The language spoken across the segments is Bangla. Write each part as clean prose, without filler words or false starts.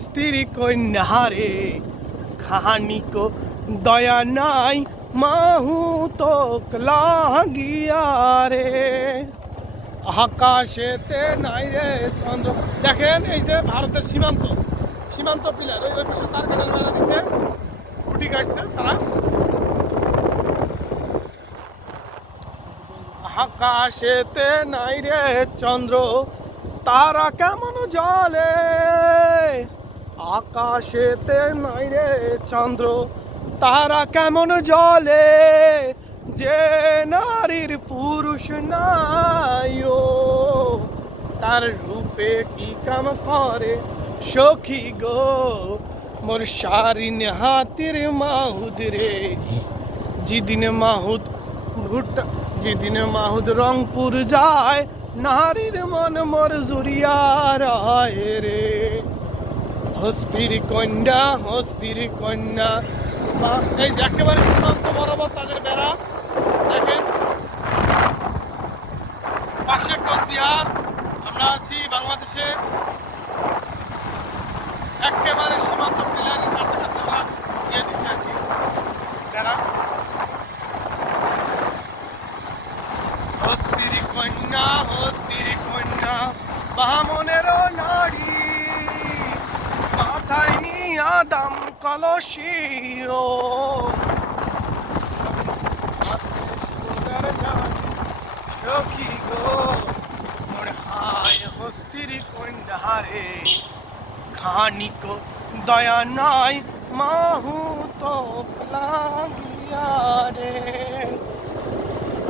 স্ত্রী কন্যা রে খানিক দয়া নাই মাহু তো লাগিয়া রে আকাশেতে নাই রে চন্দ্র। দেখেন এই যে ভারতের সীমান্ত সীমান্ত পিলার ওই পাশে তার কাটাল বেড়া দিচ্ছে, খুঁটি কাটছে তারা। আকাশেতে নাই রে চন্দ্র তারা কেমন জলে, আকাশেতে নাই রে চন্দ্র তারা কেমন জলে, যে নারীর পুরুষ নাই ও তার রূপে কি কাম করে সখী গো মোর সারিন হাতির মাহুদ রে। যেদিন মাহুদ ভুট্টা যেদিন মাহুদ রংপুর যায় নারীর মন মোর জুড়িয়া রায় রে। হস্তির কন্যা এই যে একেবারে সীমান্ত বরাবর তাদের বেড়া। দেখেন পাশে কোচবিহার, আমরা আছি বাংলাদেশে একেবারে সীমান্ত পিলারের কাছাকাছি ওরা দিয়ে দিচ্ছে আর কি বেড়া। হস্তির কন্যা বামনেরও নারী মাথায় নিয়া দাম কলসিও সখী গো মোর হায় হস্তির কন্যা রে খানিক দয়া নাই মাহু তো লাগিয়া রে।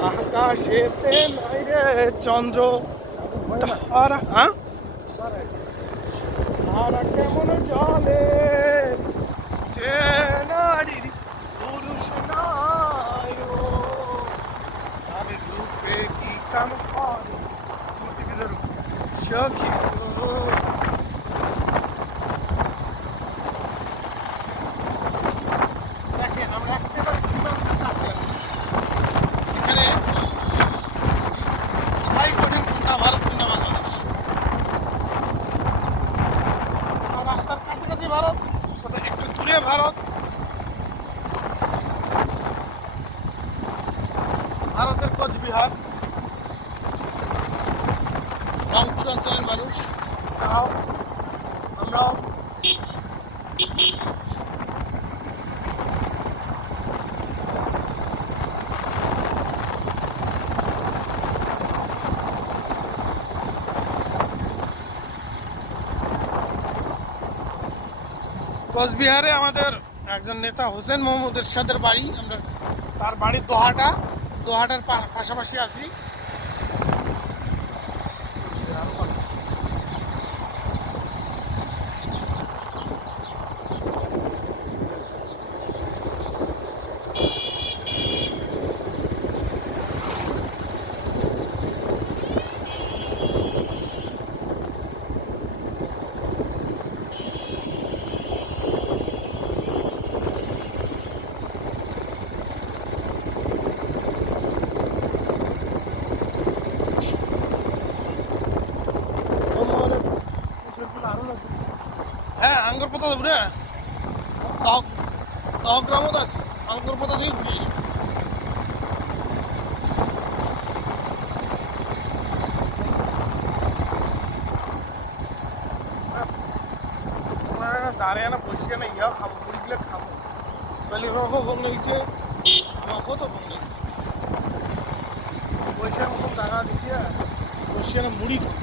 আকাশেতে নাই রে চন্দ্র তারা তারা কেমন জলে, যে নারীর পুরুষ নাই ও তার রূপে কি কাম করে সখী গো। দেখেন আমরা একেবারে সীমান্তের কাছে আছি, এখানে বোঝাই কঠিন কোনটা ভারত কোনটা বাংলাদেশ। রাস্তার কাছাকাছি ভারত, কোথাও একটু দূরে ভারত। ভারতের কোচবিহার রংপুর অঞ্চলের মানুষ, তারাও আমরাও কোচবিহারে আমাদের একজন নেতা হোসেন মোহাম্মদ এরশাদের বাড়ি। আমরা তার বাড়ি দোহাটার পাশাপাশি আছি। হ্যাঁ আঙ্গুর পাতা দেবো না, দহ গ্রামত আছে আঙ্গুর পাতা দিয়ে ঘুরিয়ে এসো। দাঁড়িয়ে না বসিয়ে না ইয়াও খাবো, মুড়িগুলো খাবো। তাহলে ওরাও ফোন লেগেছে, আমাকেও তো ফোন লেগেছে। পয়সার মতন টাকা দেখিয়ে বসিয়ে না মুড়ি খাবো।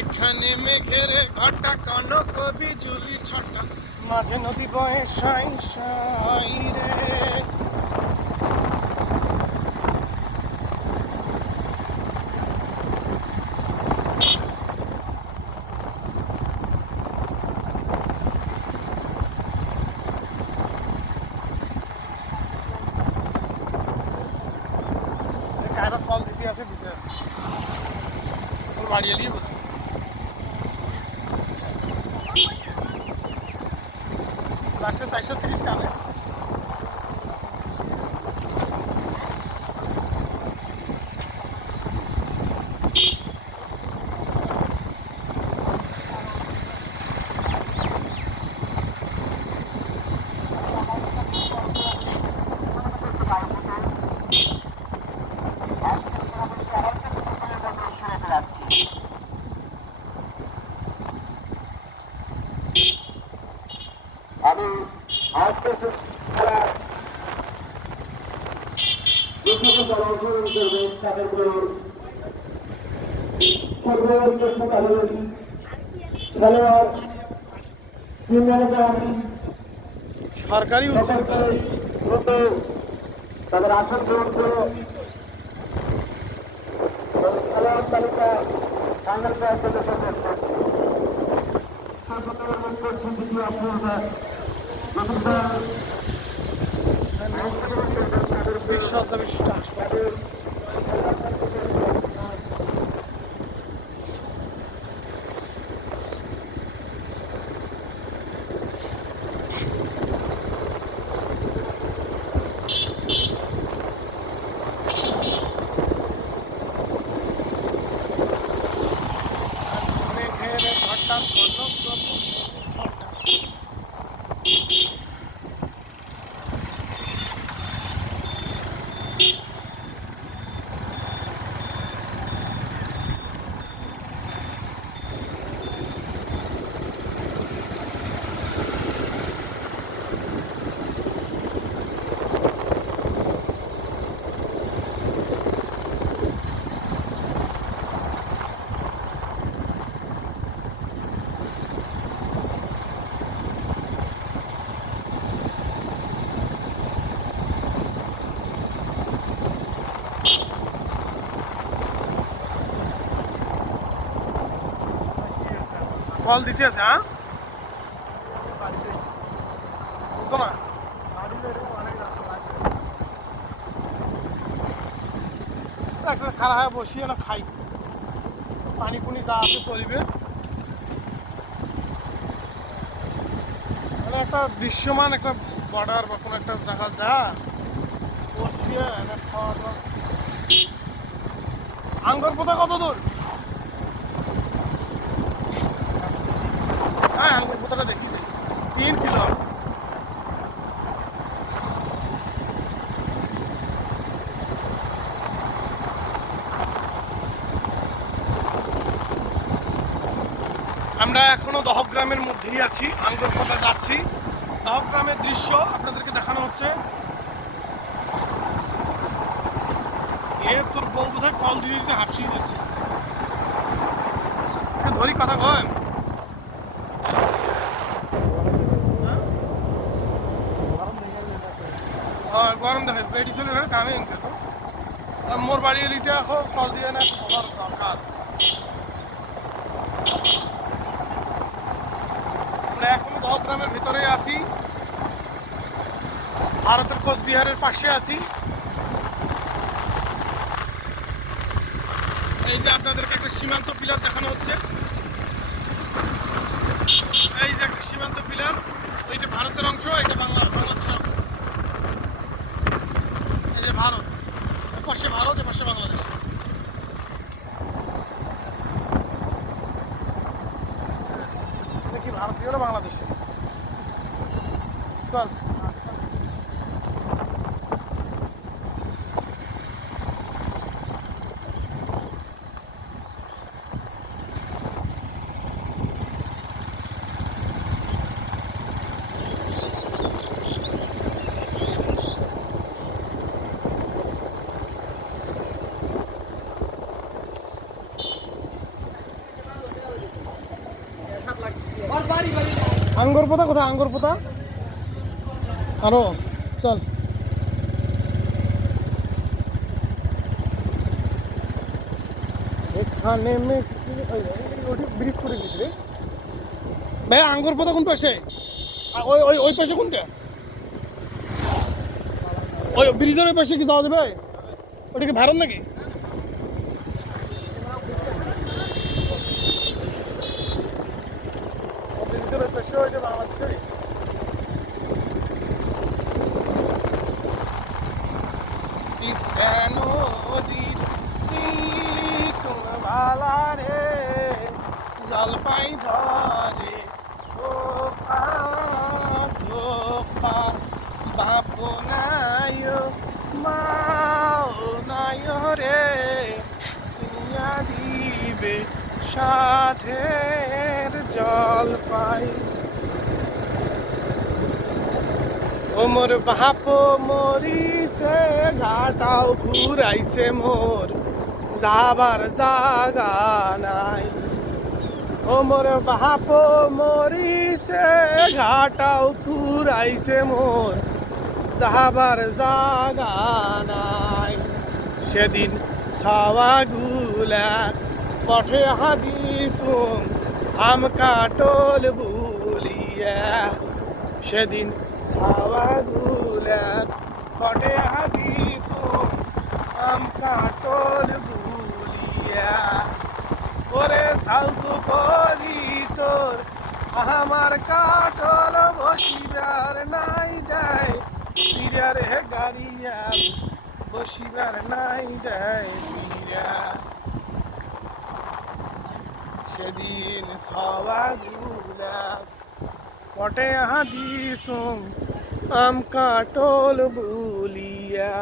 এখানে মেঘের ঘটা কনক বিজুলি ছটা মাঝে নদী বয়ে সাই সাই রে। একটা কল দিতে আছে দিতে বাড়ি এলিয়ে বোঝা লাগছে 430 টাকা আমি আজকে যারা অংশগ্রহণ করবে তাদেরকে সর্বোচ্চ খেলোয়াড় আমি সরকারি তাদের আসন গ্রহণ করে খেলোয়াড় তালিকা ফাইনাল বিশ্বতা বিশিষ্ট হাসপাতাল কল দিতে আছে হ্যাঁ বুঝতো না একটা খারাপ হয়ে বসিয়ে না খাই পানি পুনি যা আছে চলবে মানে একটা দৃশ্যমান একটা বর্ডার বা কোনো একটা জায়গা যা বসিয়ে খাওয়া দাওয়া আঙ্গুর পোতা কত দূর হ্যাঁ আঙ্গুর পোতাটা দেখি 3 কিলো আমরা এখনো দহগ্রামের মধ্যেই আছি আঙ্গুর পোতা যাচ্ছি দহগ্রামের দৃশ্য আপনাদেরকে দেখানো হচ্ছে এ তোর বউ বোধহয় কল দিয়ে দিতে হাঁপসিয়ে যাচ্ছে ধরি কথা কয় গরম দেখে পেটি চলে গেলে কামে ইনকে তো মোর বাড়ি এলিটা হোক কল দিয়ে না খবর দরকার আমরা এখনো দহগ্রামের ভিতরে আছি ভারতের কোচবিহারের পাশে আছি এই যে আপনাদেরকে একটা সীমান্ত পিলার দেখানো হচ্ছে এই যে একটা সীমান্ত পিলার এইটা ভারতের অংশ এটা বাংলাদেশের অংশ এই যে ভারত এপাশে ভারত এপাশে বাংলাদেশ কি ভারতীয় না বাংলাদেশে চল আঙ্গুর পোতা কোথায় আঙ্গুর পোতা আরো চল এখানে ব্রিজ করে দিস রে ভাই আঙ্গুর পোতা কোন পাশে ওই ওই ওই পাশে কোনটা ওই ব্রিজের ওই পাশে কি যাওয়া যাবে ওটা কি ভারত নাকি ওই পাশে ওই যে বাংলাদেশে তিস্তা নদীর সিকুলবালা রে জলপাই ধরে ধোপা ধোপা বাপ নাই মাও নাই রে দুনিয়া দিবে সাধের জলপাই ও মোর বাপ মরিছে ঘাটাও ঘুরাইছে মোর যাবার জাগা নাই ও মোর বাপ মরিছে ঘাটাও ঘুরাইছে মোর যাবার জাগা নাই সেদিন ছাওয়া গুলা পঠে হাদিসুম আম কাটল বুলিয়া সেদিন ছাওয়া গুলা পঠে হাদিসুম আম কাটল বুলিয়া ওরে তাউকু করি তোর আমার কাটল বসিবার নাই দেয় পীরার গাড়িয়া বসিবার নাই দেয় পীরা সেদিন সবাগুলা পটে হাদিসুম আম কাটল বুলিয়া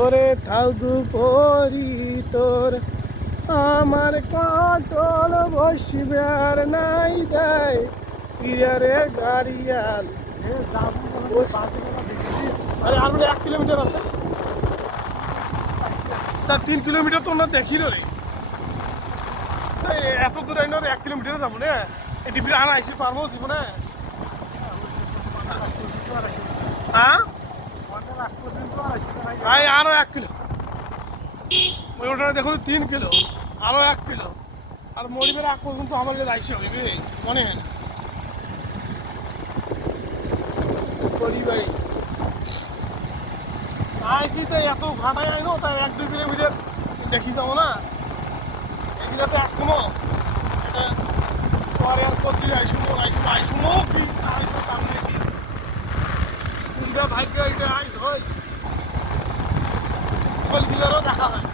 ওরে থাউগু পরি তোর আমার কাটল বসিবার নাই দেয় পীরারে গাড়িয়াল আরে আর 1 কিলোমিটার আছে তা 3 কিলোমিটার তো না দেখি রে এত দূর আইন 1 কিলোমিটার যাবো না এই ডিবির আনা আইসি পারবো জীবনে হ্যাঁ আরো 1 কিলো ওই ওটা দেখুন 3 কিলো আরো 1 কিলো আর মরিবের আগ পর্যন্ত আমার কাছে আইসি হইবে মনে হয় না করি ভাই আইসি তো এত ঘাটাই আইনো তাই 1-2 কিলোমিটার দেখি যাবো না এগুলো তো এখনো এটা পরে আর কত দিলে আইসুমো কি আইসো তাহলে কি কোনটা ভাগ্য এটা আইস হয় শোলগুলোরও দেখা হয়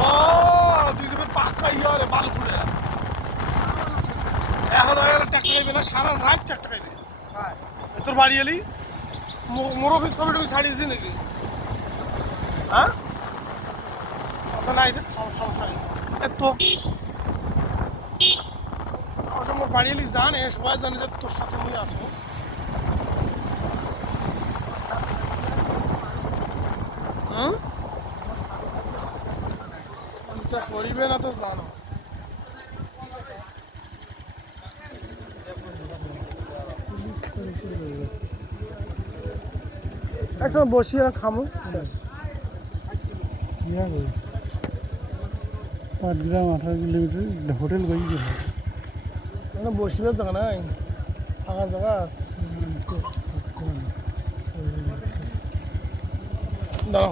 ও তুই যাবে পাক্কা ইয়ারে বালু ফুলে এখন টাকা খাইবে না সারা রাত টাকা খাইবে তোর বাড়ি এলি মোরফিস ছবি টবি ছাড়িয়েছি নাকি হ্যাঁ নাই সমস্যা নেই তো অবশ্য মোর বাড়ি এলি জানে সবাই জানে যে তোর সাথে আমি আসো হ্যাঁ করিবে না তো জানো একটা বসিয়ে খামো পাটগ্রাম 18 কিলোমিটার হোটেল গই বসিবে জায়গা নাই ফাঁকা জায়গা দাঁড়া